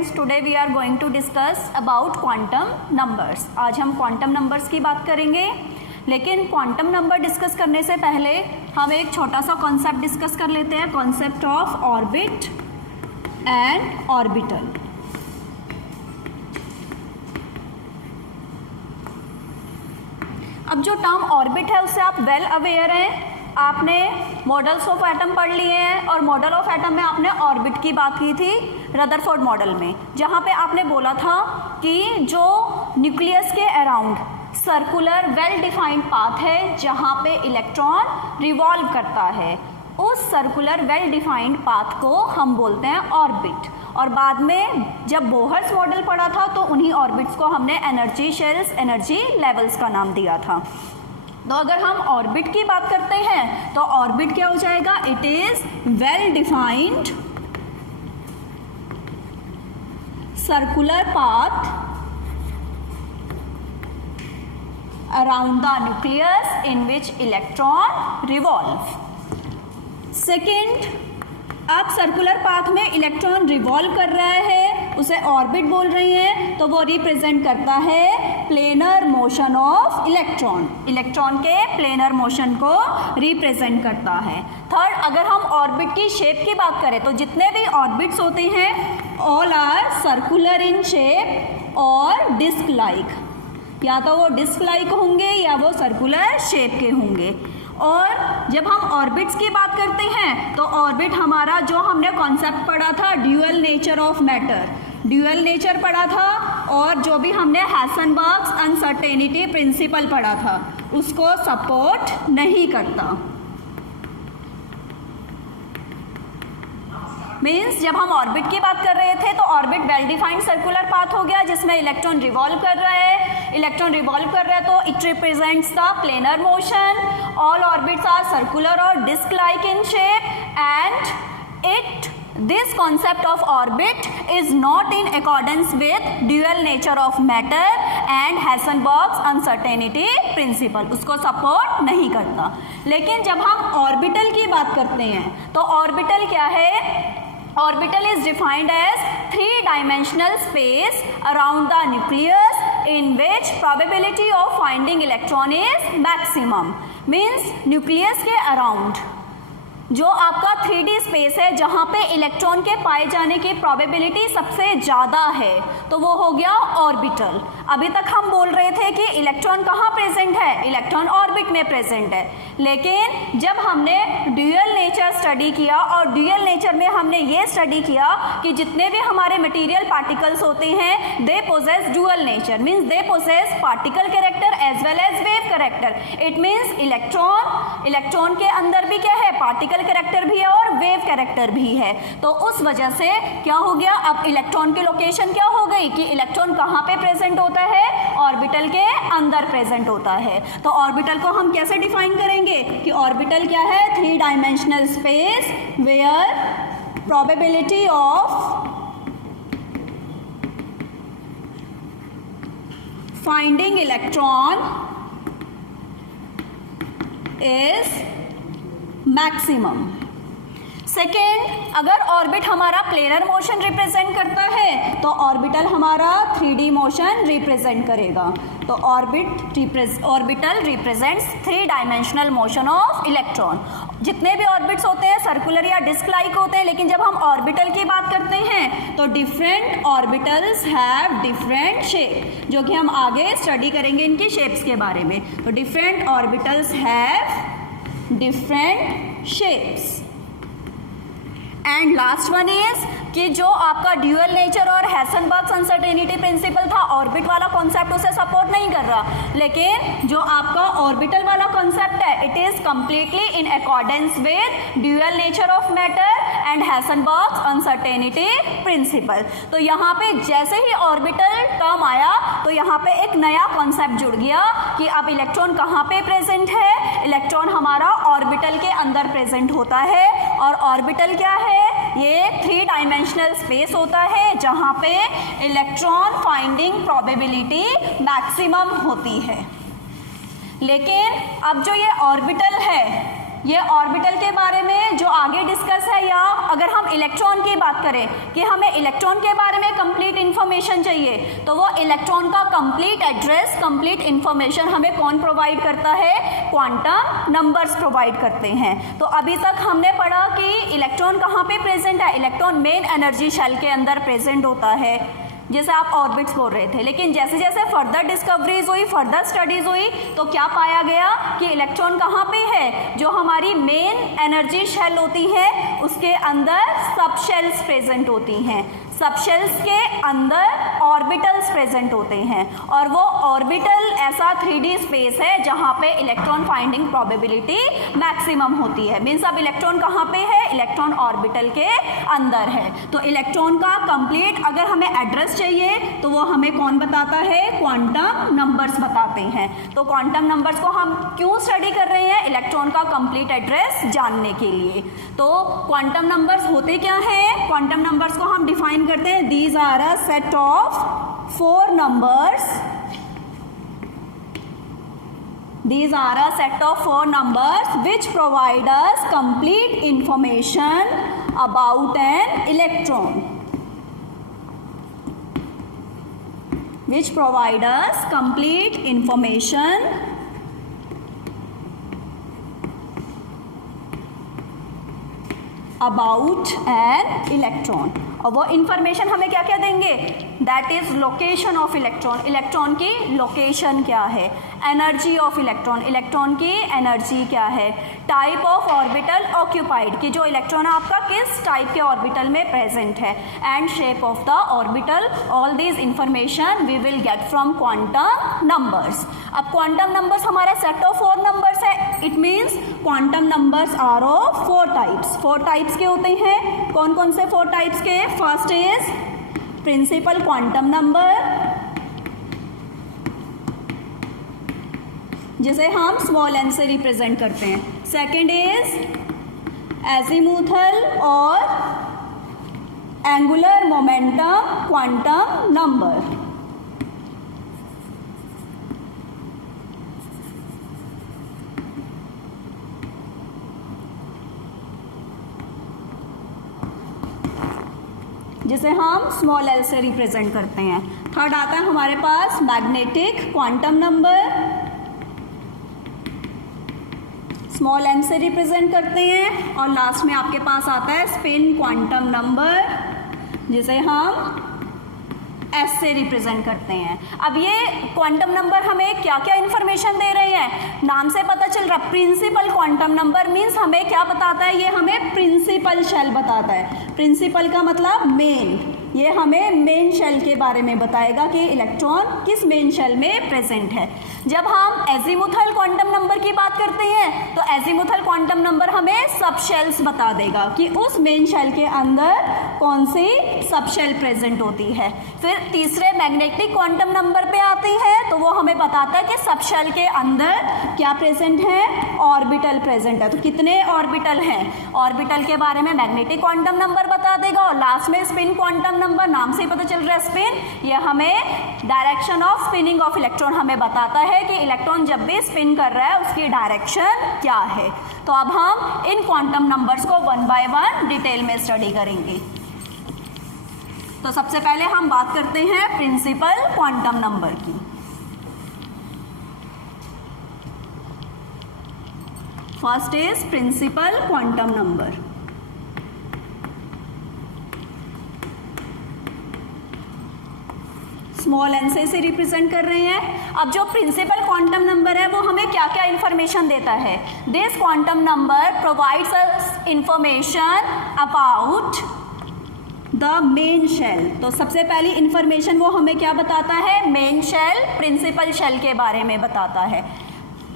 Students, today we are going to discuss about quantum numbers. आज हम quantum numbers की बात करेंगे, लेकिन क्वांटम नंबर डिस्कस करने से पहले हम एक छोटा सा कॉन्सेप्ट डिस्कस कर लेते हैं, concept of orbit and orbital. अब जो टर्म ऑर्बिट है उससे आप वेल अवेयर हैं, आपने मॉडल्स ऑफ एटम पढ़ लिए हैं और मॉडल ऑफ एटम में आपने ऑर्बिट की बात की थी रदरफोर्ड मॉडल में, जहाँ पे आपने बोला था कि जो न्यूक्लियस के around circular well defined path है जहाँ पे इलेक्ट्रॉन रिवॉल्व करता है, उस सर्कुलर वेल डिफाइंड पाथ को हम बोलते हैं ऑर्बिट। और बाद में जब बोहर्स मॉडल पढ़ा था तो उन्हीं ऑर्बिट्स को हमने एनर्जी शेल्स, एनर्जी लेवल्स का नाम दिया था। तो अगर हम ऑर्बिट की बात करते हैं तो ऑर्बिट क्या हो जाएगा? It is well defined circular path around the nucleus in which electron revolve. Second, आप सर्कुलर पाथ में इलेक्ट्रॉन रिवॉल्व कर रहा है उसे ऑर्बिट बोल रही हैं, तो वो रिप्रेजेंट करता है planar motion of electron, electron के प्लेनर मोशन को रिप्रेजेंट करता है। थर्ड, अगर हम ऑर्बिट की शेप की बात करें तो जितने भी ऑर्बिट्स होते हैं all are circular in shape और डिस्क लाइक, या तो वो डिस्क लाइक होंगे या वो सर्कुलर शेप के होंगे। और जब हम ऑर्बिट्स की बात करते हैं तो ऑर्बिट हमारा जो हमने कॉन्सेप्ट पढ़ा था dual nature of matter, dual nature पढ़ा था, और जो भी हमने हाइसेनबर्ग्स अनसर्टेनिटी प्रिंसिपल पढ़ा था उसको सपोर्ट नहीं करता। मीन्स जब हम ऑर्बिट की बात कर रहे थे तो orbit well defined circular path हो गया जिसमें इलेक्ट्रॉन रिवॉल्व कर रहा है, इलेक्ट्रॉन रिवॉल्व कर रहा है तो it represents the planar motion. All orbits are circular और disc like in shape and this concept of orbit is not in accordance with dual nature of matter and Heisenberg's uncertainty principle, उसको support नहीं करता। लेकिन जब हम orbital की बात करते हैं तो ऑर्बिटल क्या है? Orbital is defined as 3-dimensional space around the nucleus in which probability of finding electron is maximum। means nucleus के around जो आपका 3D स्पेस है जहाँ पे इलेक्ट्रॉन के पाए जाने की प्रोबेबिलिटी सबसे ज़्यादा है, तो वो हो गया ऑर्बिटल। अभी तक हम बोल रहे थे कि इलेक्ट्रॉन कहाँ प्रेजेंट है? इलेक्ट्रॉन ऑर्बिट में प्रेजेंट है। लेकिन जब हमने ड्यूअल नेचर स्टडी किया और ड्यूअल नेचर में हमने ये स्टडी किया कि जितने भी हमारे मटेरियल पार्टिकल्स होते हैं they possess dual nature, means they possess particle character as well as wave character. It means electron के अंदर भी क्या है? पार्टिकल कैरेक्टर भी है और वेव कैरेक्टर भी है। तो उस वजह से क्या हो गया? अब इलेक्ट्रॉन की लोकेशन क्या हो गई कि इलेक्ट्रॉन कहाँ पे प्रेजेंट होता है? ऑर्बिटल के अंदर प्रेजेंट होता है। तो ऑर्बिटल को हम कैसे डिफाइन करेंगे कि ऑर्बिटल क्या है? 3-dimensional space where probability of finding electron is maximum. Second, अगर ऑर्बिट हमारा प्लेनर मोशन रिप्रेजेंट करता है तो ऑर्बिटल हमारा 3D मोशन रिप्रेजेंट करेगा। तो orbital represents 3-dimensional motion of electron. जितने भी ऑर्बिट्स होते हैं सर्कुलर या डिस्क लाइक होते हैं, लेकिन जब हम ऑर्बिटल की बात करते हैं तो different orbitals have different shape, जो कि हम आगे स्टडी करेंगे इनकी शेप्स के बारे में। तो different orbitals have different shapes and last one is कि जो आपका ड्यूअल नेचर और हाइसेनबर्ग्स अनसर्टेनिटी प्रिंसिपल था, ऑर्बिट वाला कॉन्सेप्ट उसे सपोर्ट नहीं कर रहा, लेकिन जो आपका ऑर्बिटल वाला कॉन्सेप्ट है it is completely in accordance with dual nature of matter and Heisenberg's uncertainty principle. तो यहाँ पे जैसे ही ऑर्बिटल टर्म आया तो यहाँ पे एक नया कॉन्सेप्ट जुड़ गया कि अब इलेक्ट्रॉन कहाँ पे प्रेजेंट है? इलेक्ट्रॉन हमारा ऑर्बिटल के अंदर प्रेजेंट होता है। और ऑर्बिटल क्या है? ये 3-dimensional स्पेस होता है जहाँ पे इलेक्ट्रॉन फाइंडिंग प्रोबेबिलिटी मैक्सिमम होती है। लेकिन अब जो ये ऑर्बिटल है ये ऑर्बिटल के बारे में जो आगे डिस्कस है, या अगर हम इलेक्ट्रॉन की बात करें कि हमें इलेक्ट्रॉन के बारे में कंप्लीट इन्फॉर्मेशन चाहिए, तो वो इलेक्ट्रॉन का कंप्लीट एड्रेस, कंप्लीट इन्फॉर्मेशन हमें कौन प्रोवाइड करता है? क्वांटम नंबर्स प्रोवाइड करते हैं। तो अभी तक हमने पढ़ा कि इलेक्ट्रॉन कहाँ पे प्रेजेंट है? इलेक्ट्रॉन मेन एनर्जी शेल के अंदर प्रेजेंट होता है, जैसे आप ऑर्बिट्स बोल रहे थे। लेकिन जैसे जैसे फर्दर डिस्कवरीज हुई, फर्दर स्टडीज हुई, तो क्या पाया गया कि इलेक्ट्रॉन कहाँ पे है? जो हमारी मेन एनर्जी शेल होती है उसके अंदर सब शेल्स प्रेजेंट होती हैं। सब शेल्स के अंदर ऑर्बिटल्स प्रेजेंट होते हैं, और वो ऑर्बिटल ऐसा 3D स्पेस है जहाँ पे इलेक्ट्रॉन फाइंडिंग प्रोबेबिलिटी मैक्सिमम होती है। मीन्स अब इलेक्ट्रॉन कहाँ पे है? इलेक्ट्रॉन ऑर्बिटल के अंदर है। तो इलेक्ट्रॉन का कंप्लीट अगर हमें एड्रेस चाहिए तो वो हमें कौन बताता है? क्वांटम नंबर्स बताते हैं। तो क्वांटम नंबर्स को हम क्यों स्टडी कर रहे हैं? इलेक्ट्रॉन का कंप्लीट एड्रेस जानने के लिए। तो क्वांटम नंबर्स होते क्या हैं? क्वांटम नंबर्स को हम डिफाइन करते हैं, these are a set of 4 numbers. These are a set of 4 numbers which provide us complete information about an electron. Which provide us complete information about an electron. और वो information हमें क्या क्या देंगे? That is location of electron, electron की location क्या है, energy of electron, electron की एनर्जी क्या है, टाइप ऑफ ऑर्बिटल ऑक्यूपाइड, कि जो इलेक्ट्रॉन है आपका किस टाइप के ऑर्बिटल में प्रेजेंट है, and shape of the orbital. All these information we will get from quantum numbers. अब क्वांटम नंबर्स हमारा सेट ऑफ 4 नंबर्स है। It means quantum numbers are of 4 types. 4 types के होते हैं। कौन कौन से 4 टाइप्स के? First is principal quantum number, जिसे हम स्मॉल एन से रिप्रेजेंट करते हैं। सेकेंड इज एजीमुथल और एंगुलर मोमेंटम क्वांटम नंबर। जिसे हम स्मॉल एल से रिप्रेजेंट करते हैं। थर्ड आता है हमारे पास magnetic quantum number, small N से रिप्रेजेंट करते हैं। और लास्ट में आपके पास आता है स्पिन क्वांटम नंबर, जिसे हम एस से रिप्रेजेंट करते हैं। अब ये क्वांटम नंबर हमें क्या क्या इंफॉर्मेशन दे रहे हैं? नाम से पता चल रहा, प्रिंसिपल क्वांटम नंबर मीन्स हमें क्या बताता है? ये हमें प्रिंसिपल शेल बताता है। प्रिंसिपल का मतलब मेन, ये हमें मेन शेल के बारे में बताएगा कि इलेक्ट्रॉन किस मेन शेल में प्रेजेंट है। जब हम एजीमुथल क्वांटम नंबर की बात करते हैं तो एजीमुथल क्वांटम नंबर हमें सब शेल्स बता देगा कि उस मेन शेल के अंदर कौन सी सब शेल प्रेजेंट होती है। फिर तीसरे मैग्नेटिक क्वांटम नंबर पे आती है तो वो हमें बताता है कि सब शेल के अंदर क्या प्रेजेंट है? ऑर्बिटल प्रेजेंट है। तो कितने ऑर्बिटल हैं? ऑर्बिटल के बारे में मैग्नेटिक क्वांटम नंबर बता देगा। और लास्ट में स्पिन क्वांटम नंबर, नाम से ही पता चल रहा है स्पिन, ये हमें direction of spinning of electron हमें बताता है कि इलेक्ट्रॉन जब भी स्पिन कर रहा है उसकी डायरेक्शन क्या है। तो अब हम इन क्वांटम नंबर्स को 1 बाय 1 डिटेल में स्टडी करेंगे। तो सबसे पहले हम बात करते हैं प्रिंसिपल क्वांटम नंबर की। First is principal quantum number. Small N से इसे रिप्रेजेंट कर रहे हैं। अब जो प्रिंसिपल क्वांटम नंबर है वो हमें क्या क्या इंफॉर्मेशन देता है? This quantum number provides us information about the main shell. तो सबसे पहली इंफॉर्मेशन वो हमें क्या बताता है? मेन शेल, प्रिंसिपल शेल के बारे में बताता है।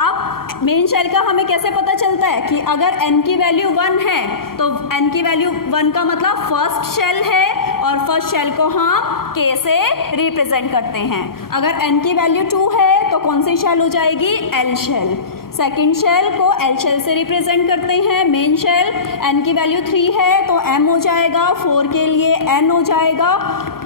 अब मेन शेल का हमें कैसे पता चलता है कि अगर n की वैल्यू 1 है तो n की वैल्यू 1 का मतलब फर्स्ट शेल है, और फर्स्ट शेल को हम k से रिप्रेजेंट करते हैं। अगर n की वैल्यू 2 है तो कौन सी शेल हो जाएगी? L shell. सेकेंड शेल को L शेल से रिप्रेजेंट करते हैं। मेन शेल n की वैल्यू 3 है तो M हो जाएगा, 4 के लिए N हो जाएगा।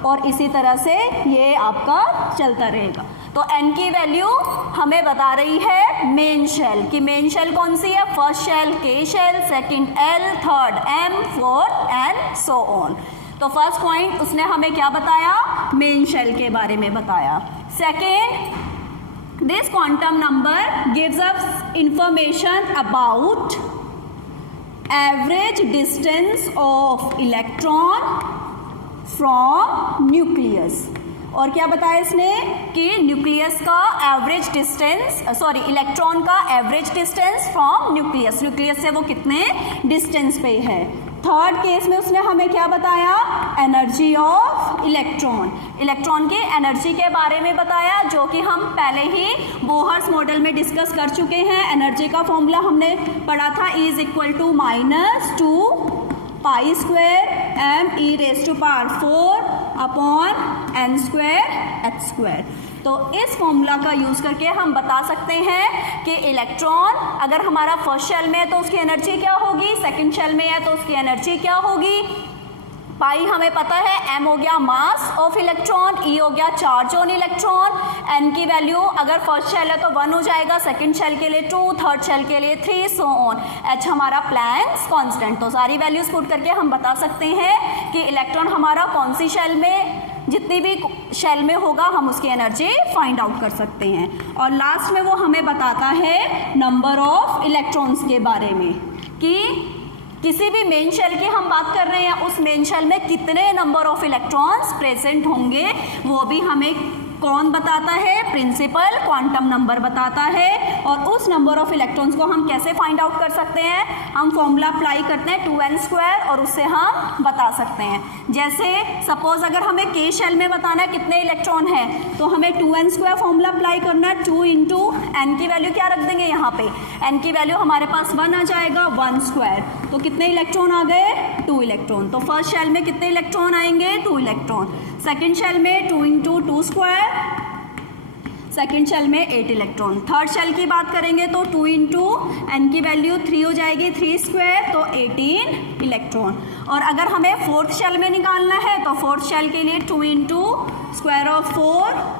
और इसी तरह से ये आपका चलता रहेगा। तो n की वैल्यू हमें बता रही है मेन शेल कि मेन शेल कौन सी है, first shell K shell, second L, third M, fourth and so on. तो फर्स्ट पॉइंट उसने हमें क्या बताया, मेन शेल के बारे में बताया। Second, this quantum number gives us information about average distance of electron from nucleus. और क्या बताया इसने कि न्यूक्लियस का एवरेज डिस्टेंस, सॉरी इलेक्ट्रॉन का average distance from nucleus, nucleus से वो कितने डिस्टेंस पे है। थर्ड केस में उसने हमें क्या बताया, एनर्जी ऑफ इलेक्ट्रॉन, इलेक्ट्रॉन की एनर्जी के बारे में बताया, जो कि हम पहले ही बोहर्स मॉडल में डिस्कस कर चुके हैं। एनर्जी का फॉर्मूला हमने पढ़ा था, E = -2 pi square m⁴ upon n² h²। तो इस फॉर्मूला का यूज़ करके हम बता सकते हैं कि इलेक्ट्रॉन अगर हमारा फर्स्ट शेल में है तो उसकी एनर्जी क्या होगी, सेकंड शेल में है तो उसकी एनर्जी क्या होगी। पाई हमें पता है, m हो गया मास ऑफ इलेक्ट्रॉन, E हो गया चार्ज ऑन इलेक्ट्रॉन, n की वैल्यू अगर फर्स्ट शेल है तो 1 हो जाएगा, सेकंड शेल के लिए 2, थर्ड शेल के लिए 3, सो ऑन। h हमारा प्लैंक्स कांस्टेंट। तो सारी वैल्यूज पुट करके हम बता सकते हैं कि इलेक्ट्रॉन हमारा कौन सी शेल में, जितनी भी शेल में होगा हम उसकी एनर्जी फाइंड आउट कर सकते हैं। और लास्ट में वो हमें बताता है नंबर ऑफ इलेक्ट्रॉन्स के बारे में कि किसी भी मेन शेल की हम बात कर रहे हैं, उस मेन शेल में कितने नंबर ऑफ इलेक्ट्रॉन्स प्रेजेंट होंगे, वो भी हमें कौन बताता है, प्रिंसिपल क्वांटम नंबर बताता है। और उस नंबर ऑफ इलेक्ट्रॉन्स को हम कैसे फाइंड आउट कर सकते हैं, हम फॉर्मूला अप्लाई करते हैं 2n² और उससे हम बता सकते हैं। जैसे सपोज अगर हमें K शेल में बताना है कितने इलेक्ट्रॉन है, तो हमें 2n² फॉर्मूला अप्लाई करना है, 2 × n की वैल्यू क्या रख देंगे यहाँ पे, n की वैल्यू हमारे पास 1 आ जाएगा, 1²। तो कितने इलेक्ट्रॉन आ गए, 2 इलेक्ट्रॉन। तो फर्स्ट शेल में कितने इलेक्ट्रॉन आएंगे, 2 इलेक्ट्रॉन। सेकेंड शेल में 2 × 2², सेकेंड शेल में 8 इलेक्ट्रॉन। थर्ड शेल की बात करेंगे तो 2 × n की वैल्यू 3 हो जाएगी, 3² तो 18 इलेक्ट्रॉन। और अगर हमें फोर्थ शेल में निकालना है तो फोर्थ शेल के लिए 2 × √4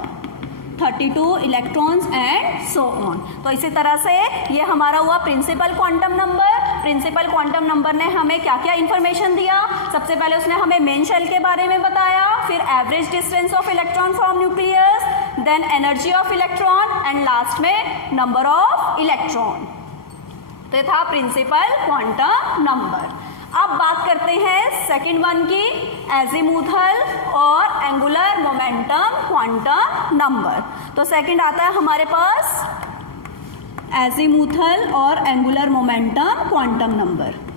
32 इलेक्ट्रॉन्स एंड सो ऑन। तो इसी तरह से ये हमारा हुआ principal quantum number. Principal quantum number ने हमें क्या क्या इन्फॉर्मेशन दिया, सबसे पहले उसने हमें मेन शेल के बारे में बताया, फिर average distance of electron from nucleus, then energy of electron and last में नंबर ऑफ इलेक्ट्रॉन। तो ये था प्रिंसिपल क्वांटम नंबर। अब बात करते हैं सेकंड वन की, एजीमुथल और एंगुलर मोमेंटम क्वांटम नंबर। तो सेकंड आता है हमारे पास एजीमुथल और एंगुलर मोमेंटम क्वांटम नंबर।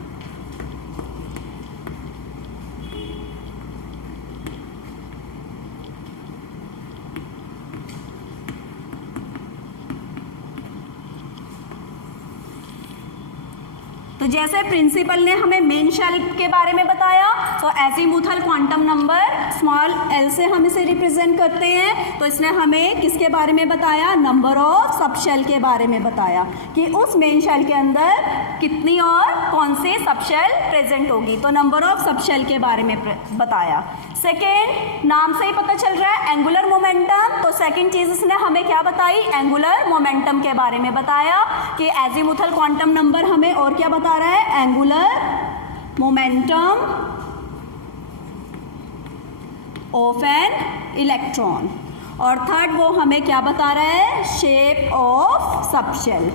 तो जैसे प्रिंसिपल ने हमें मेन शेल के बारे में बताया, तो azimuthal quantum number small l से हम इसे रिप्रेजेंट करते हैं। तो इसने हमें किसके बारे में बताया, नंबर ऑफ सब शेल के बारे में बताया कि उस मेन शेल के अंदर कितनी और कौन सी सब शेल प्रेजेंट होगी। तो नंबर ऑफ सब शेल के बारे में बताया। सेकेंड, नाम से ही पता चल रहा है एंगुलर मोमेंटम। तो सेकेंड चीज इसने हमें क्या बताई, एंगुलर मोमेंटम के बारे में बताया कि एजीमुथल क्वांटम नंबर हमें और क्या बता रहा है, angular momentum of an electron. और थर्ड वो हमें क्या बता रहा है, शेप ऑफ सबशेल,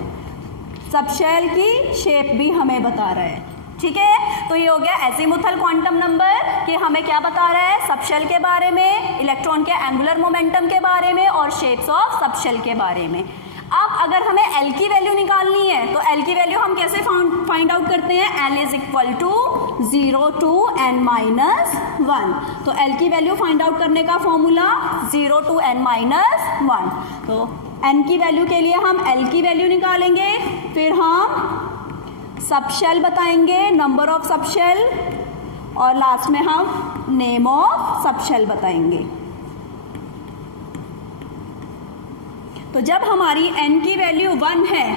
सबशेल की शेप भी हमें बता रहा है। ठीक है, तो ये हो गया एजीमुथल क्वांटम नंबर कि हमें क्या बता रहा है, सबशेल के बारे में, इलेक्ट्रॉन के एंगुलर मोमेंटम के बारे में और शेप्स ऑफ सबशेल के बारे में। अब अगर हमें L की वैल्यू निकालनी है तो L की वैल्यू हम कैसे फाइंड आउट करते हैं, L = 0 to n-1। तो L की वैल्यू फाइंड आउट करने का फॉर्मूला 0 to n-1। तो n की वैल्यू के लिए हम L की वैल्यू निकालेंगे, फिर हम सबशेल बताएंगे, नंबर ऑफ सबशेल, और लास्ट में हम नेम ऑफ सबशेल बताएंगे। तो जब हमारी n की वैल्यू 1 है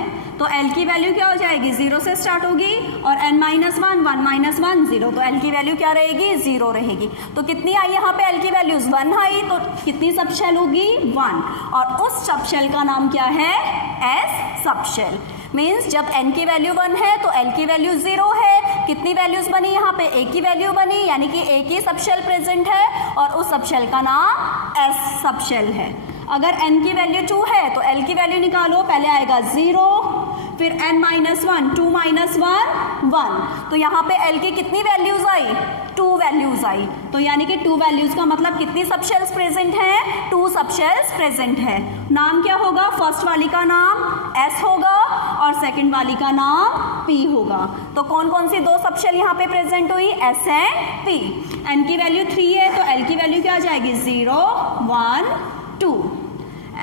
तो l की वैल्यू क्या हो जाएगी, 0 से स्टार्ट होगी, और n -1 1 - 1 0, तो l की वैल्यू क्या रहेगी, 0 रहेगी। तो कितनी आई यहाँ पे l की वैल्यूज 1 आई, तो कितनी सबशेल होगी, 1, और उस सबशेल का नाम क्या है, S सबशेल। मीन्स जब n की वैल्यू 1 है तो l की वैल्यू 0 है। कितनी वैल्यूज बनी यहाँ पे, a की वैल्यू बनी, यानी कि एक ही सबशेल प्रेजेंट है और उस सबशेल का नाम S सबशेल है। अगर n की वैल्यू 2 है तो l की वैल्यू निकालो, पहले आएगा 0, फिर n - 1 2 - 1 1, तो यहाँ पे l की कितनी वैल्यूज आई, 2 वैल्यूज आई। तो यानी कि 2 वैल्यूज का मतलब कितनी सबशेल्स प्रेजेंट हैं, 2 सबशेल्स प्रेजेंट है। नाम क्या होगा, फर्स्ट वाली का नाम S होगा और सेकंड वाली का नाम P होगा। तो कौन कौन सी 2 सबशेल यहाँ पे प्रेजेंट हुई, S एंड P। n की वैल्यू 3 है तो l की वैल्यू क्या आ जाएगी, 0 1 2,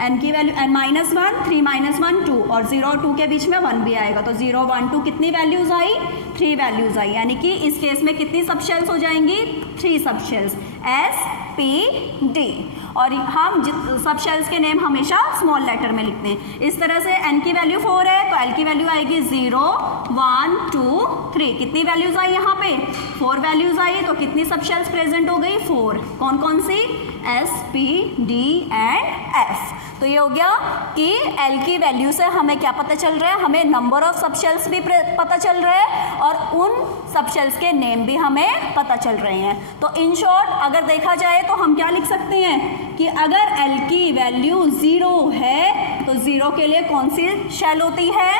n की वैल्यू n -1 3 - 1 2, और 0 और 2 के बीच में 1 भी आएगा, तो 0 1 2 कितनी वैल्यूज आई, 3 वैल्यूज आई। यानी कि इस केस में कितनी सबशेल्स हो जाएंगी, 3 सबशेल्स, S P D। और हम सबशेल्स के नेम हमेशा स्मॉल लेटर में लिखते हैं। इस तरह से n की वैल्यू 4 है तो l की वैल्यू आएगी 0 1 2 3, कितनी वैल्यूज आई यहाँ पे, 4 वैल्यूज आई, तो कितनी सबशेल्स प्रेजेंट हो गई, 4। कौन कौन सी, S P D and F। तो ये हो गया कि l की वैल्यू से हमें क्या पता चल रहा है, हमें नंबर ऑफ सबशेल्स भी पता चल रहा है और उन सबशेल्स के नेम भी हमें पता चल रहे हैं। तो इन शॉर्ट अगर देखा जाए तो हम क्या लिख सकते हैं कि अगर l की वैल्यू 0 है तो 0 के लिए कौन सी शेल होती है,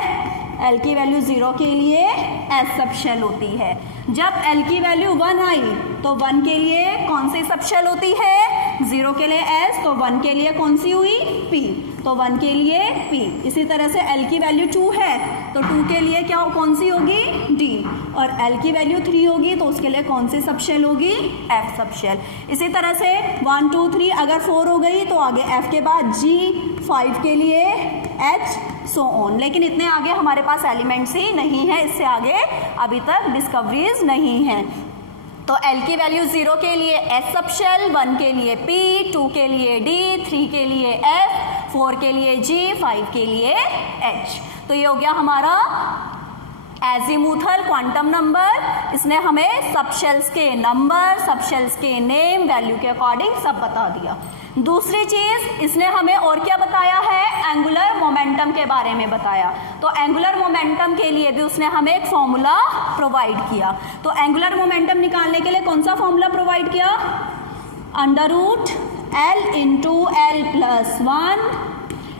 l की वैल्यू 0 के लिए S सबशेल होती है। जब l की वैल्यू 1 आई तो 1 के लिए कौन सी सबशेल होती है, 0 के लिए S, तो 1 के लिए कौन सी हुई, P, तो 1 के लिए P। इसी तरह से l की वैल्यू 2 है तो 2 के लिए क्या कौन सी होगी, D, और l की वैल्यू 3 होगी तो उसके लिए कौन सी सबशेल होगी, F सबशेल। इसी तरह से 1 2 3 अगर 4 हो गई तो आगे F के बाद G, 5 के लिए H, सो ऑन। लेकिन इतने आगे हमारे पास एलिमेंट्स ही नहीं है, इससे आगे अभी तक डिस्कवरीज नहीं है। तो l की वैल्यू 0 के लिए S सबशेल, 1 के लिए P, 2 के लिए D, 3 के लिए F, 4 के लिए G, 5 के लिए H। तो ये हो गया हमारा एजीमुथल क्वांटम नंबर। इसने हमें सबशेल्स के नंबर, सबशेल्स के नेम, वैल्यू के अकॉर्डिंग सब बता दिया। दूसरी चीज इसने हमें और क्या बताया है, एंगुलर मोमेंटम के बारे में बताया। तो एंगुलर मोमेंटम के लिए भी उसने हमें एक फॉर्मूला प्रोवाइड किया। तो एंगुलर मोमेंटम निकालने के लिए कौन सा फॉर्मूला प्रोवाइड किया, √L × L+1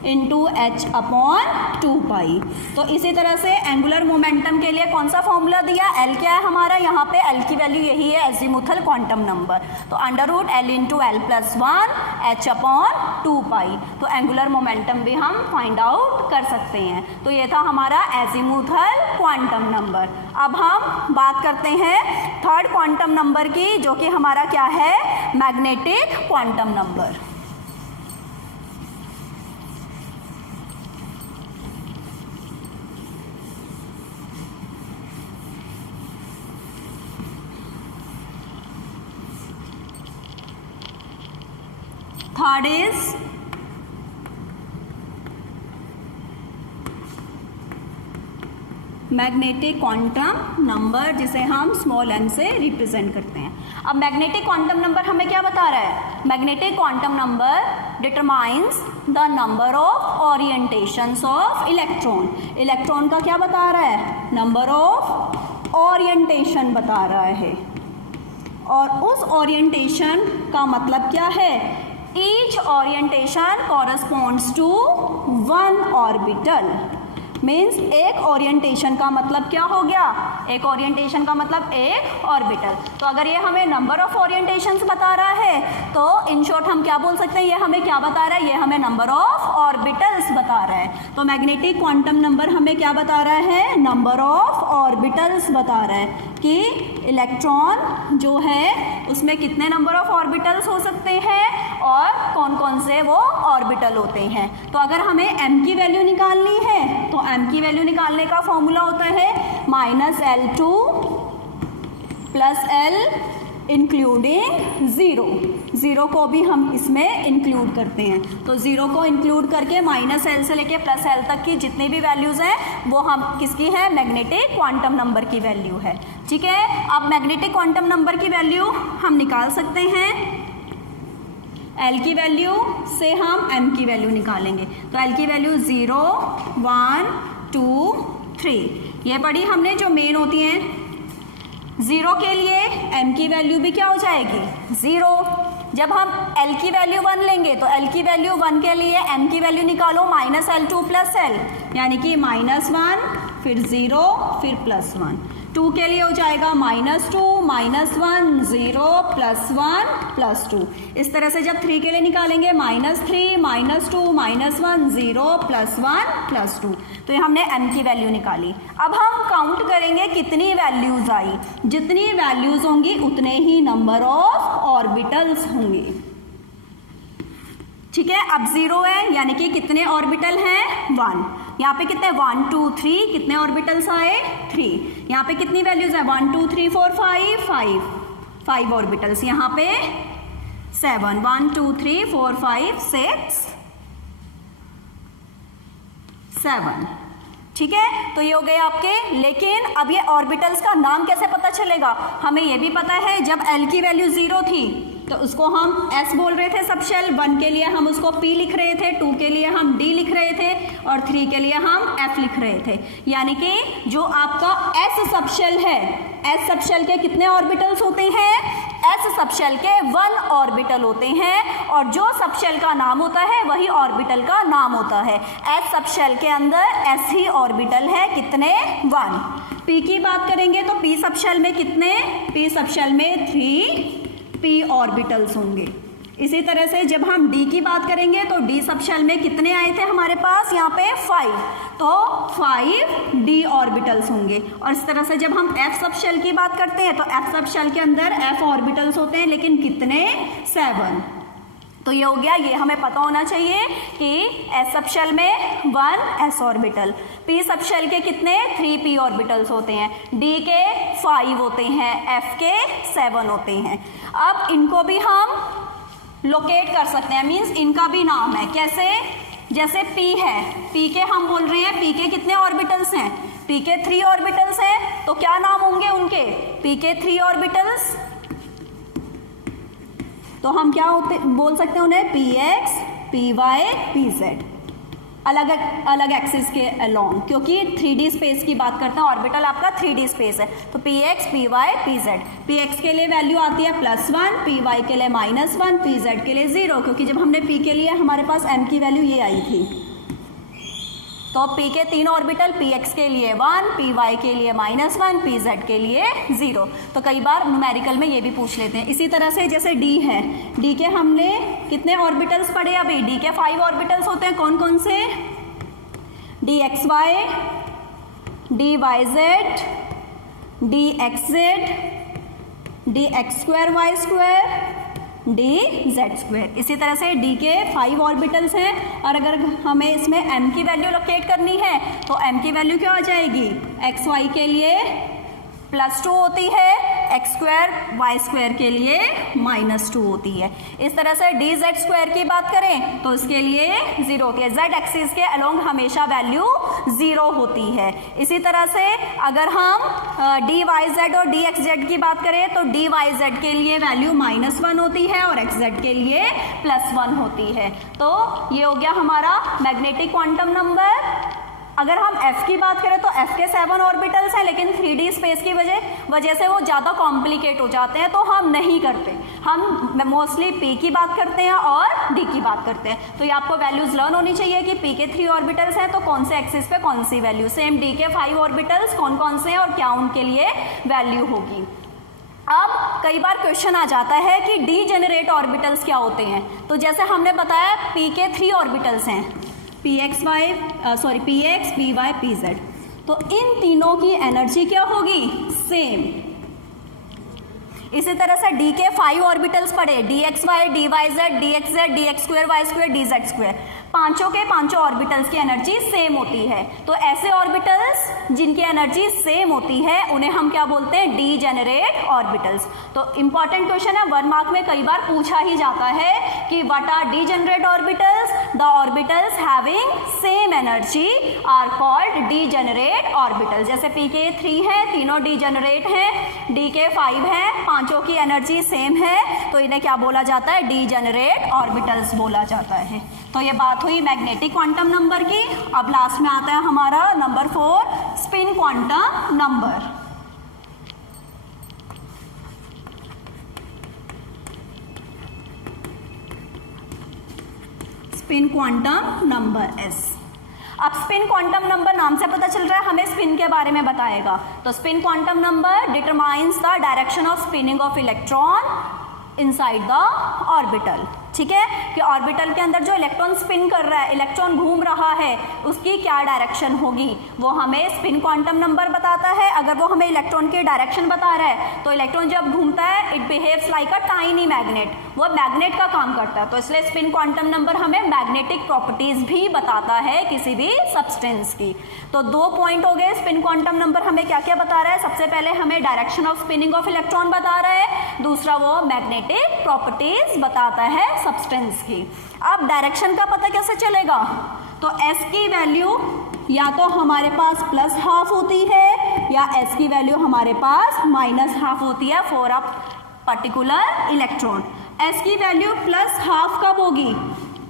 इंटू h/2π। तो इसी तरह से एंगुलर मोमेंटम के लिए कौन सा फॉर्मूला दिया, L क्या है हमारा, यहाँ पे L की वैल्यू यही है, एजीमुथल क्वांटम नंबर। तो √L × L+1 h/2π। तो एंगुलर मोमेंटम भी हम फाइंड आउट कर सकते हैं। तो ये था हमारा एजीमुथल क्वांटम नंबर। अब हम बात करते हैं थर्ड क्वांटम नंबर की, जो कि हमारा क्या है, magnetic quantum number. Third is magnetic quantum number, जिसे हम स्मॉल m से रिप्रेजेंट करते हैं। अब मैग्नेटिक क्वांटम नंबर हमें क्या बता रहा है, magnetic quantum number determines the number of orientations of electron. Electron का क्या बता रहा है, नंबर ऑफ ओरिएंटेशन बता रहा है। और उस ओरिएंटेशन का मतलब क्या है, each orientation corresponds to 1 orbital. Means एक ओरिएंटेशन का मतलब क्या हो गया, एक ओरिएंटेशन का मतलब एक ऑर्बिटल। तो अगर ये हमें नंबर ऑफ ओरिएंटेशंस बता रहा है तो इन शॉर्ट हम क्या बोल सकते हैं, ये हमें क्या बता रहा है, ये हमें नंबर ऑफ ऑर्बिटल्स बता रहा है। तो मैग्नेटिक क्वांटम नंबर हमें क्या बता रहा है, नंबर ऑफ ऑर्बिटल्स बता रहा है कि इलेक्ट्रॉन जो है उसमें कितने नंबर ऑफ ऑर्बिटल्स हो सकते हैं और कौन कौन से वो ऑर्बिटल होते हैं। तो अगर हमें m की वैल्यू निकालनी है तो m की वैल्यू निकालने का फॉर्मूला होता है -L2 + L इंक्लूडिंग 0। ज़ीरो को भी हम इसमें इंक्लूड करते हैं। तो ज़ीरो को इंक्लूड करके -L से लेके +L तक की जितनी भी वैल्यूज़ हैं वो हम किसकी है, मैग्नेटिक क्वांटम नंबर की वैल्यू है। ठीक है, अब मैग्नेटिक क्वांटम नंबर की वैल्यू हम निकाल सकते हैं। L की वैल्यू से हम M की वैल्यू निकालेंगे। तो L की वैल्यू 0, 1, 2, 3 ये पढ़ी हमने जो मेन होती हैं। 0 के लिए M की वैल्यू भी क्या हो जाएगी, 0। जब हम L की वैल्यू 1 लेंगे तो L की वैल्यू 1 के लिए M की वैल्यू निकालो -L2 + L, यानी कि -1 फिर 0 फिर +1। 2 के लिए हो जाएगा -2 -1 0 +1 +2। इस तरह से जब 3 के लिए निकालेंगे -3 -2 -1 0 +1 +2। तो ये हमने M की वैल्यू निकाली। अब हम काउंट करेंगे कितनी वैल्यूज आई। जितनी वैल्यूज होंगी उतने ही नंबर ऑफ ऑर्बिटल्स होंगे। ठीक है, अब 0 है यानी कि कितने ऑर्बिटल हैं, 1। यहाँ पे कितने 1 2 3 कितने ऑर्बिटल्स आए, 3। यहाँ पे कितनी वैल्यूज है 1 2 3 4 5 5 ऑर्बिटल्स। यहाँ पे 7 1 2 3 4 5 6 7। ठीक है, तो ये हो गए आपके। लेकिन अब ये ऑर्बिटल्स का नाम कैसे पता चलेगा, हमें ये भी पता है जब L की वैल्यू 0 थी तो उसको हम S बोल रहे थे सब शेल, 1 के लिए हम उसको P लिख रहे थे, 2 के लिए हम D लिख रहे थे और 3 के लिए हम F लिख रहे थे। यानी कि जो आपका S सब शेल है, S सब शेल के कितने ऑर्बिटल्स होते हैं, S सब शेल के 1 ऑर्बिटल होते हैं और जो सब शेल का नाम होता है वही ऑर्बिटल का नाम होता है। S सब शेल के अंदर S ही ऑर्बिटल है, कितने 1। P की बात करेंगे तो P सब शेल में कितने, P सब शेल में 3 P ऑर्बिटल्स होंगे। इसी तरह से जब हम D की बात करेंगे तो D सब शेल में कितने आए थे हमारे पास, यहाँ पे 5, तो 5 D ऑर्बिटल्स होंगे। और इस तरह से जब हम F सब शेल की बात करते हैं तो F सब शेल के अंदर F ऑर्बिटल्स होते हैं, लेकिन कितने, 7। तो ये हो गया, ये हमें पता होना चाहिए कि S सब शेल में 1 S orbital, P sub shell के कितने 3 P ऑर्बिटल्स होते हैं, D के 5 होते हैं, F के 7 होते हैं। अब इनको भी हम लोकेट कर सकते हैं, मीन्स इनका भी नाम है। कैसे, जैसे P है, P के हम बोल रहे हैं P के कितने ऑर्बिटल्स हैं, P के 3 ऑर्बिटल्स हैं, तो क्या नाम होंगे उनके, P के 3 ऑर्बिटल्स, तो हम क्या होते बोल सकते हैं उन्हें, px py pz, अलग अलग एक्सिस के अलोंग, क्योंकि 3D स्पेस की बात करते हैं, ऑर्बिटल आपका 3D स्पेस है। तो px py pz, px के लिए वैल्यू आती है +1, py के लिए -1, pz के लिए 0, क्योंकि जब हमने p के लिए हमारे पास m की वैल्यू ये आई थी। तो p के 3 ऑर्बिटल, px के लिए 1, py के लिए -1, pz के लिए 0। तो कई बार न्यूमेरिकल में ये भी पूछ लेते हैं। इसी तरह से जैसे d है, d के हमने कितने ऑर्बिटल्स पढ़े अभी, d के 5 ऑर्बिटल्स होते हैं, कौन कौन से, dxy, dyz, dxz, dx2y2, dz2। इसी तरह से d के 5 ऑर्बिटल्स हैं और अगर हमें इसमें m की वैल्यू लोकेट करनी है तो m की वैल्यू क्या हो जाएगी, xy के लिए +2 होती है, x2y2 के लिए -2 होती है। इस तरह से dz2 की बात करें तो इसके लिए 0 होती है, z एक्सिस के अलोंग हमेशा वैल्यू 0 होती है। इसी तरह से अगर हम dyz और dxz की बात करें तो dyz के लिए वैल्यू -1 होती है और xz के लिए +1 होती है। तो ये हो गया हमारा मैग्नेटिक क्वांटम नंबर। अगर हम F की बात करें तो F के 7 ऑर्बिटल्स हैं, लेकिन 3D स्पेस की वजह से वो ज़्यादा कॉम्प्लिकेट हो जाते हैं, तो हम नहीं करते, हम मोस्टली P की बात करते हैं और D की बात करते हैं। तो ये आपको वैल्यूज लर्न होनी चाहिए कि P के 3 ऑर्बिटल्स हैं तो कौन से एक्सिस पे कौन सी वैल्यू, सेम D के 5 ऑर्बिटल्स कौन कौन से हैं और क्या उनके लिए वैल्यू होगी। अब कई बार क्वेश्चन आ जाता है कि डीजेनरेट ऑर्बिटल्स क्या होते हैं। तो जैसे हमने बताया P के 3 ऑर्बिटल्स हैं, px py pz, तो इन तीनों की एनर्जी क्या होगी, सेम। इसी तरह से d के 5 ऑर्बिटल्स पढ़े, dxy dyz dxz dx2y2 dz2, पांचों के पांचों ऑर्बिटल्स की एनर्जी सेम होती है। तो ऐसे ऑर्बिटल्स जिनकी एनर्जी सेम होती है उन्हें हम क्या बोलते हैं, डीजेनरेट ऑर्बिटल्स। तो इंपॉर्टेंट क्वेश्चन है, 1 मार्क में कई बार पूछा ही जाता है कि what are degenerate orbitals, the orbitals having same energy are called degenerate orbitals. जैसे पी के 3 है, तीनों डीजेनरेट हैं, डी के 5 है, पांचों की एनर्जी सेम है, तो इन्हें क्या बोला जाता है, डीजेनरेट ऑर्बिटल्स बोला जाता है। तो ये बात हुई मैग्नेटिक क्वांटम नंबर की। अब लास्ट में आता है हमारा number 4, spin quantum number. Spin quantum number S. अब स्पिन क्वांटम नंबर नाम से पता चल रहा है हमें स्पिन के बारे में बताएगा। तो spin quantum number determines the direction of spinning of electron inside the orbital. ठीक है, कि ऑर्बिटल के अंदर जो इलेक्ट्रॉन स्पिन कर रहा है, इलेक्ट्रॉन घूम रहा है, उसकी क्या डायरेक्शन होगी वो हमें स्पिन क्वांटम नंबर बताता है। अगर वो हमें इलेक्ट्रॉन की डायरेक्शन बता रहा है तो इलेक्ट्रॉन जब घूमता है it behaves like a tiny magnet, वो मैग्नेट का काम करता है। तो इसलिए स्पिन क्वांटम नंबर हमें मैग्नेटिक प्रॉपर्टीज भी बताता है किसी भी सब्सटेंस की। तो 2 पॉइंट हो गए, स्पिन क्वांटम नंबर हमें क्या क्या बता रहा है, सबसे पहले हमें direction of spinning of electron बता रहा है, दूसरा वो मैग्नेटिक प्रॉपर्टीज बताता है सब्सटेंस की। अब डायरेक्शन का पता कैसे चलेगा, तो एस की वैल्यू या तो हमारे पास +½ होती है या एस की वैल्यू हमारे पास -½ होती है for a particular electron. S की वैल्यू +½ कब होगी,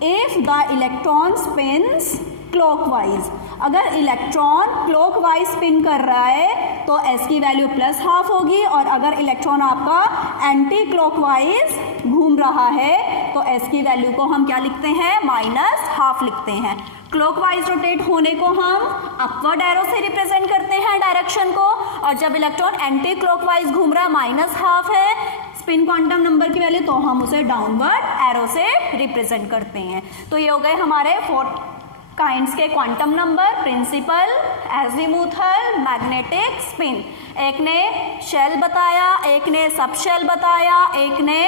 if the electron spins clockwise. अगर इलेक्ट्रॉन क्लॉकवाइज स्पिन कर रहा है तो एस की वैल्यू +½ होगी, और अगर इलेक्ट्रॉन आपका एंटी क्लॉकवाइज घूम रहा है तो एस की वैल्यू को हम क्या लिखते हैं, -½ लिखते हैं। क्लॉकवाइज रोटेट होने को हम अपवर्ड एरो से रिप्रेजेंट करते हैं डायरेक्शन को, और जब इलेक्ट्रॉन एंटी क्लॉकवाइज घूम रहा है -½ है स्पिन क्वांटम नंबर की वैल्यू, तो हम उसे डाउनवर्ड एरो से रिप्रेजेंट करते हैं। तो ये हो गए हमारे 4 काइंड्स के quantum number, principal, azimuthal, magnetic, spin. एक ने शेल बताया, एक ने सब शेल बताया, एक ने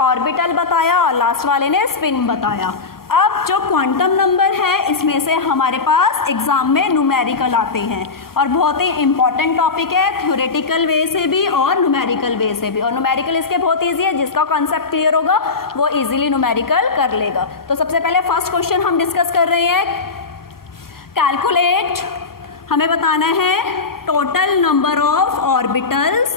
ऑर्बिटल बताया और लास्ट वाले ने स्पिन बताया। अब जो क्वांटम नंबर है इसमें से हमारे पास एग्जाम में न्यूमेरिकल आते हैं और बहुत ही इंपॉर्टेंट टॉपिक है, थ्योरेटिकल वे से भी और न्यूमेरिकल वे से भी। और न्यूमेरिकल इसके बहुत इजी है, जिसका कॉन्सेप्ट क्लियर होगा वो इजीली न्यूमेरिकल कर लेगा। तो सबसे पहले फर्स्ट क्वेश्चन हम डिस्कस कर रहे हैं, कैलकुलेट, हमें बताना है total number of orbitals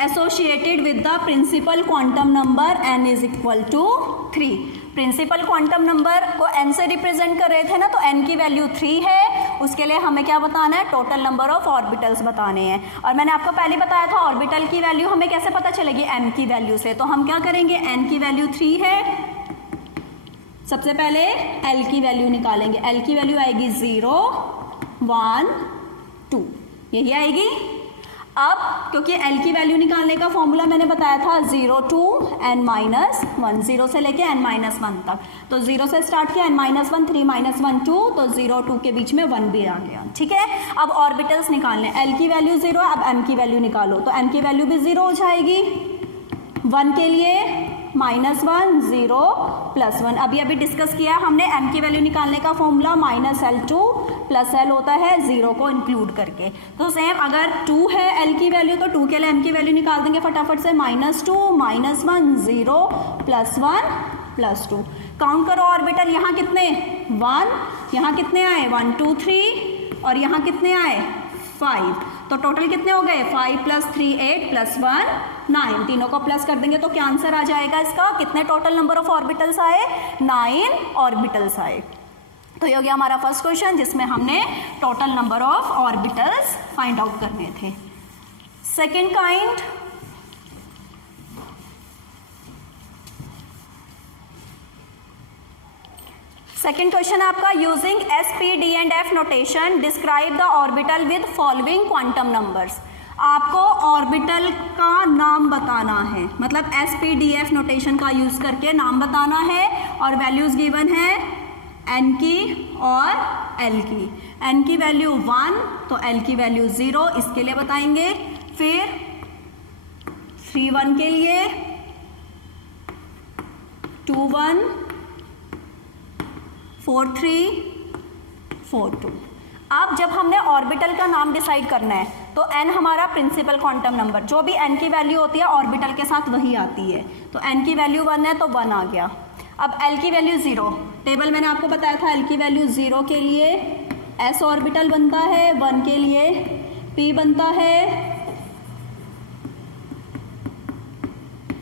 associated with the principal quantum number n is equal to 3। Principal quantum number को n से रिप्रेजेंट कर रहे थे ना, तो n की वैल्यू 3 है, उसके लिए हमें क्या बताना है, टोटल नंबर ऑफ ऑर्बिटल्स बताने हैं। और मैंने आपको पहले बताया था ऑर्बिटल की वैल्यू हमें कैसे पता चलेगी, m की वैल्यू से। तो हम क्या करेंगे, n की वैल्यू 3 है, सबसे पहले l की वैल्यू निकालेंगे। l की वैल्यू आएगी 0, 1, 2, यही आएगी। अब क्योंकि l की वैल्यू निकालने का फॉर्मूला मैंने बताया था 0 to n-1, 0 से लेके n-1 तक। तो 0 से स्टार्ट किया, n-1, 3 -1 2, तो 0 2 के बीच में 1 भी आ गया। ठीक है, अब ऑर्बिटल्स निकालने, l की वैल्यू 0, अब m की वैल्यू निकालो, तो m की वैल्यू भी 0 हो जाएगी। 1 के लिए -1, 0, +1। अभी डिस्कस किया हमने, m की वैल्यू निकालने का फॉर्मूला -L2 + L होता है 0 को इंक्लूड करके। तो सेम अगर 2 है l की वैल्यू, तो 2 के लिए m की वैल्यू निकाल देंगे फटाफट से, -2, -1, 0, +1, +2। काउंट करो ऑर्बिटल, यहाँ कितने 1, यहाँ कितने आए 1 2 3, और यहाँ कितने आए 5। तो टोटल कितने हो गए, 5 + 3 8 + 1 9। तीनों को प्लस कर देंगे तो क्या आंसर आ जाएगा इसका, कितने टोटल नंबर ऑफ ऑर्बिटल्स आए, 9 ऑर्बिटल्स आए। तो ये हो गया हमारा फर्स्ट क्वेश्चन जिसमें हमने total number of orbitals find out करने थे। सेकेंड काइंड, सेकेंड क्वेश्चन आपका, using s p d and f notation describe the orbital with following quantum numbers. आपको ऑर्बिटल का नाम बताना है, मतलब s p d f notation का यूज करके नाम बताना है, और वैल्यूज गिवन है n की और l की। n की वैल्यू 1 तो l की वैल्यू 0, इसके लिए बताएंगे। फिर 3 1 के लिए, 2 1 4 3 4 2। अब जब हमने ऑर्बिटल का नाम डिसाइड करना है तो n हमारा प्रिंसिपल क्वांटम नंबर, जो भी n की वैल्यू होती है ऑर्बिटल के साथ वही आती है। तो n की वैल्यू 1 है तो 1 आ गया। अब l की वैल्यू 0, टेबल मैंने आपको बताया था l की वैल्यू 0 के लिए s ऑर्बिटल बनता है, 1 के लिए p बनता है,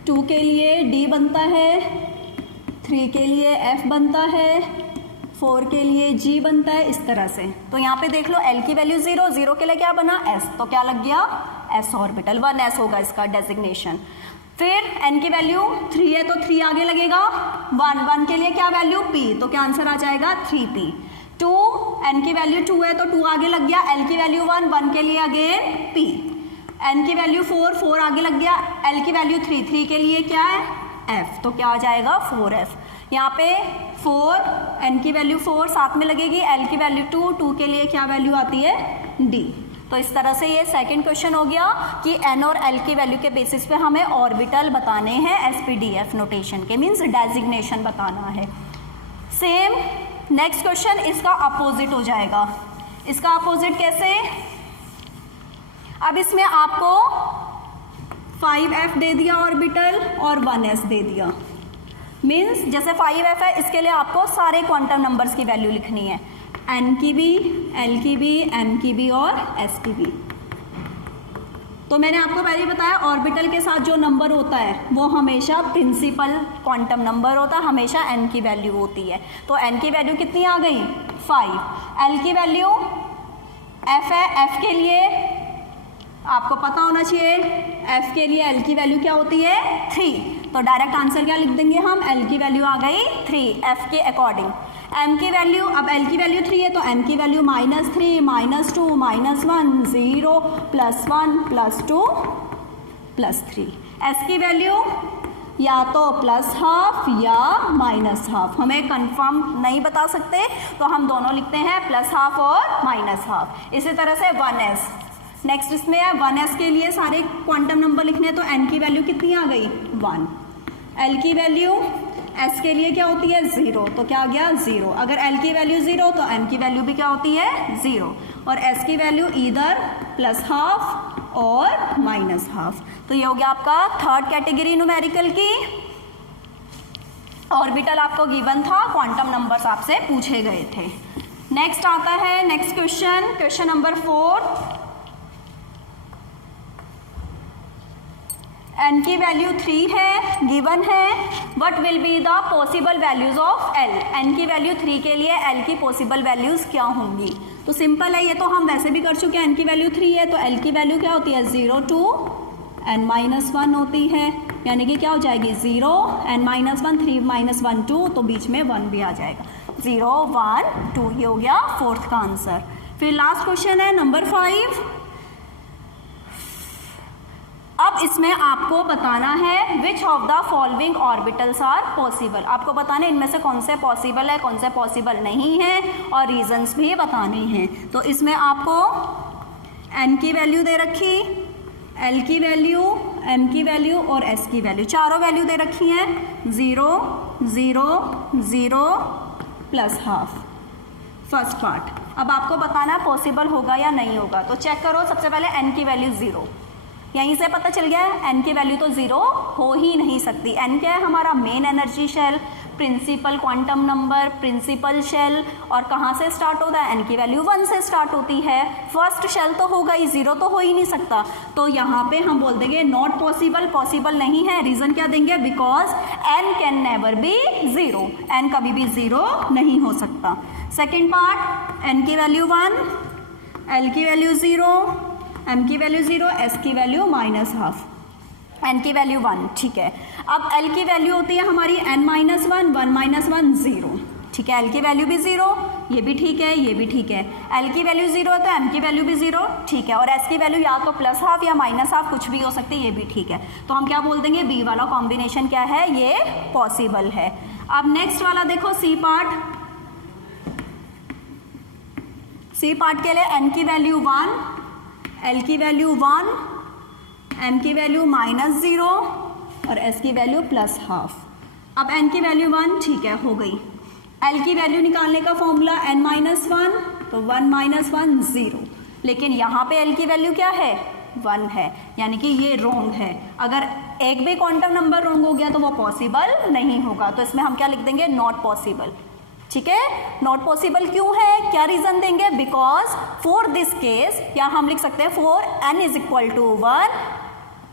2 के लिए d बनता है, 3 के लिए f बनता है, 4 के लिए g बनता है, इस तरह से। तो यहाँ पे देख लो l की वैल्यू 0, 0 के लिए क्या बना s, तो क्या लग गया s ऑर्बिटल, 1s होगा इसका डेजिग्नेशन। फिर n की वैल्यू 3 है तो 3 आगे लगेगा, 1 1 के लिए क्या वैल्यू p, तो क्या आंसर आ जाएगा 3p। 2 n की वैल्यू 2 है तो 2 आगे लग गया, l की वैल्यू 1 1 के लिए अगेन p, n की वैल्यू 4 4 आगे लग गया, l की वैल्यू 3 3 के लिए क्या है f, तो क्या आ जाएगा 4f। यहाँ पे 4 n की वैल्यू 4 साथ में लगेगी, l की वैल्यू 2 2 के लिए क्या वैल्यू आती है d। तो इस तरह से ये सेकंड क्वेश्चन हो गया कि n और l की वैल्यू के बेसिस पे हमें ऑर्बिटल बताने हैं SPDF नोटेशन के, मीन्स डेजिग्नेशन बताना है। सेम नेक्स्ट क्वेश्चन इसका अपोजिट हो जाएगा। इसका अपोजिट कैसे, अब इसमें आपको 5f दे दिया ऑर्बिटल और 1s दे दिया, मीन्स जैसे 5f है इसके लिए आपको सारे क्वांटम नंबर्स की वैल्यू लिखनी है, n की भी, l की भी, m की भी और s की भी। तो मैंने आपको पहले ही बताया ऑर्बिटल के साथ जो नंबर होता है वो हमेशा प्रिंसिपल क्वांटम नंबर होता है, हमेशा n की वैल्यू होती है। तो n की वैल्यू कितनी आ गई 5, l की वैल्यू f है, f के लिए आपको पता होना चाहिए, f के लिए l की वैल्यू क्या होती है 3, तो डायरेक्ट आंसर क्या लिख देंगे हम, l की वैल्यू आ गई 3 f के अकॉर्डिंग। m की वैल्यू, अब l की वैल्यू 3 है तो m की वैल्यू -3 -2 -1 0 +1 +2 +3। s की वैल्यू या तो +12 या -12, हमें कंफर्म नहीं बता सकते तो हम दोनों लिखते हैं +12 और -12। इसी तरह से 1s, नेक्स्ट इसमें है 1s के लिए सारे क्वांटम नंबर लिखने हैं तो n की वैल्यू कितनी आ गई 1, l की वैल्यू s के लिए क्या होती है 0, तो क्या आ गया 0। अगर l की वैल्यू 0 तो m की वैल्यू भी क्या होती है 0, और s की वैल्यू इधर +12 और -12। तो ये हो गया आपका थर्ड कैटेगरी न्यूमेरिकल की। ऑर्बिटल आपको गिवन था, क्वांटम नंबर्स आपसे पूछे गए थे। नेक्स्ट आता है next question, question number 4। n की वैल्यू 3 है, गिवन है, what will be the possible values of l। n की वैल्यू 3 के लिए l की पॉसिबल वैल्यूज क्या होंगी, तो सिंपल है, ये तो हम वैसे भी कर चुके हैं। n की वैल्यू 3 है तो l की वैल्यू क्या होती है 0 to n-1 होती है, यानी कि क्या हो जाएगी 0 n-1 3 -1 2, तो बीच में 1 भी आ जाएगा, 0 1 2, ये हो गया फोर्थ का आंसर। फिर लास्ट क्वेश्चन है नंबर 5। अब इसमें आपको बताना है which of the following orbitals are possible, आपको बताना है इनमें से कौन से पॉसिबल है कौन से पॉसिबल नहीं है, और रीजंस भी बताने हैं। तो इसमें आपको n की वैल्यू दे रखी, l की वैल्यू, m की वैल्यू और s की वैल्यू, चारों वैल्यू दे रखी हैं 0 0 0 +12 फर्स्ट पार्ट। अब आपको बताना है पॉसिबल होगा या नहीं होगा, तो चेक करो। सबसे पहले n की वैल्यू 0, यहीं से पता चल गया n की वैल्यू तो 0 हो ही नहीं सकती। n क्या है हमारा main energy shell, principal quantum number, principal shell, और कहाँ से स्टार्ट होता है n की वैल्यू 1 से स्टार्ट होती है। फर्स्ट शेल तो होगा ही, 0 तो हो ही नहीं सकता। तो यहाँ पे हम बोल देंगे नॉट पॉसिबल, पॉसिबल नहीं है। रीजन क्या देंगे, because n can never be 0, n कभी भी 0 नहीं हो सकता। सेकेंड पार्ट, n की वैल्यू 1, l की वैल्यू 0, m की वैल्यू 0, s की वैल्यू -12, n की वैल्यू 1, ठीक है। अब l की वैल्यू होती है हमारी n-1 1 -1 0, ठीक है। l की वैल्यू भी 0, ये भी ठीक है, ये भी ठीक है। l की वैल्यू 0 है तो m की वैल्यू भी 0, ठीक है। और s की वैल्यू या तो +12 या -12 कुछ भी हो सकती है, ये भी ठीक है। तो हम क्या बोल देंगे, b वाला कॉम्बिनेशन क्या है, ये पॉसिबल है। अब नेक्स्ट वाला देखो c पार्ट, c पार्ट के लिए n की वैल्यू 1, l की वैल्यू 1, m की वैल्यू -0 और s की वैल्यू +12। अब n की वैल्यू 1, ठीक है, हो गई। l की वैल्यू निकालने का फॉर्मूला n-1, तो 1 - 1 0, लेकिन यहाँ पे l की वैल्यू क्या है, 1 है, यानी कि ये रॉन्ग है। अगर एक भी क्वांटम नंबर रॉन्ग हो गया तो वो पॉसिबल नहीं होगा, तो इसमें हम क्या लिख देंगे, नॉट पॉसिबल। ठीक है, नॉट पॉसिबल क्यों है, क्या रीजन देंगे, बिकॉज फॉर दिस केस, या हम लिख सकते हैं for n = 1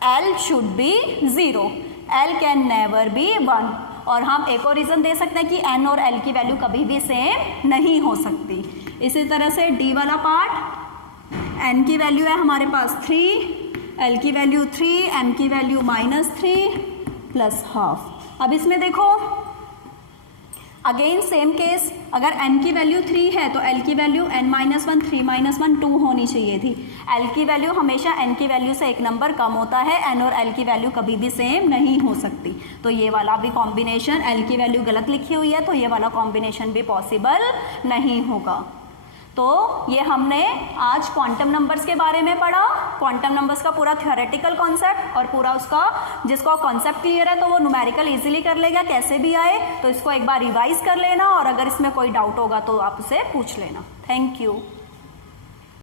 l should be 0, l can never be 1। और हम एक और रीजन दे सकते हैं कि n और l की वैल्यू कभी भी सेम नहीं हो सकती। इसी तरह से d वाला पार्ट, n की वैल्यू है हमारे पास 3, l की वैल्यू 3, m की वैल्यू -3 + ½ अब इसमें देखो अगेन सेम केस, अगर n की वैल्यू 3 है तो l की वैल्यू n-1 3 - 1 2 होनी चाहिए थी। l की वैल्यू हमेशा n की वैल्यू से एक नंबर कम होता है, n और l की वैल्यू कभी भी सेम नहीं हो सकती। तो ये वाला भी कॉम्बिनेशन, l की वैल्यू गलत लिखी हुई है तो ये वाला कॉम्बिनेशन भी पॉसिबल नहीं होगा। तो ये हमने आज क्वांटम नंबर्स के बारे में पढ़ा, क्वांटम नंबर्स का पूरा थ्योरेटिकल कॉन्सेप्ट और पूरा उसका जिसका कॉन्सेप्ट क्लियर है तो वो न्यूमेरिकल इजीली कर लेगा, कैसे भी आए। तो इसको एक बार रिवाइज कर लेना और अगर इसमें कोई डाउट होगा तो आप उसे पूछ लेना। Thank you.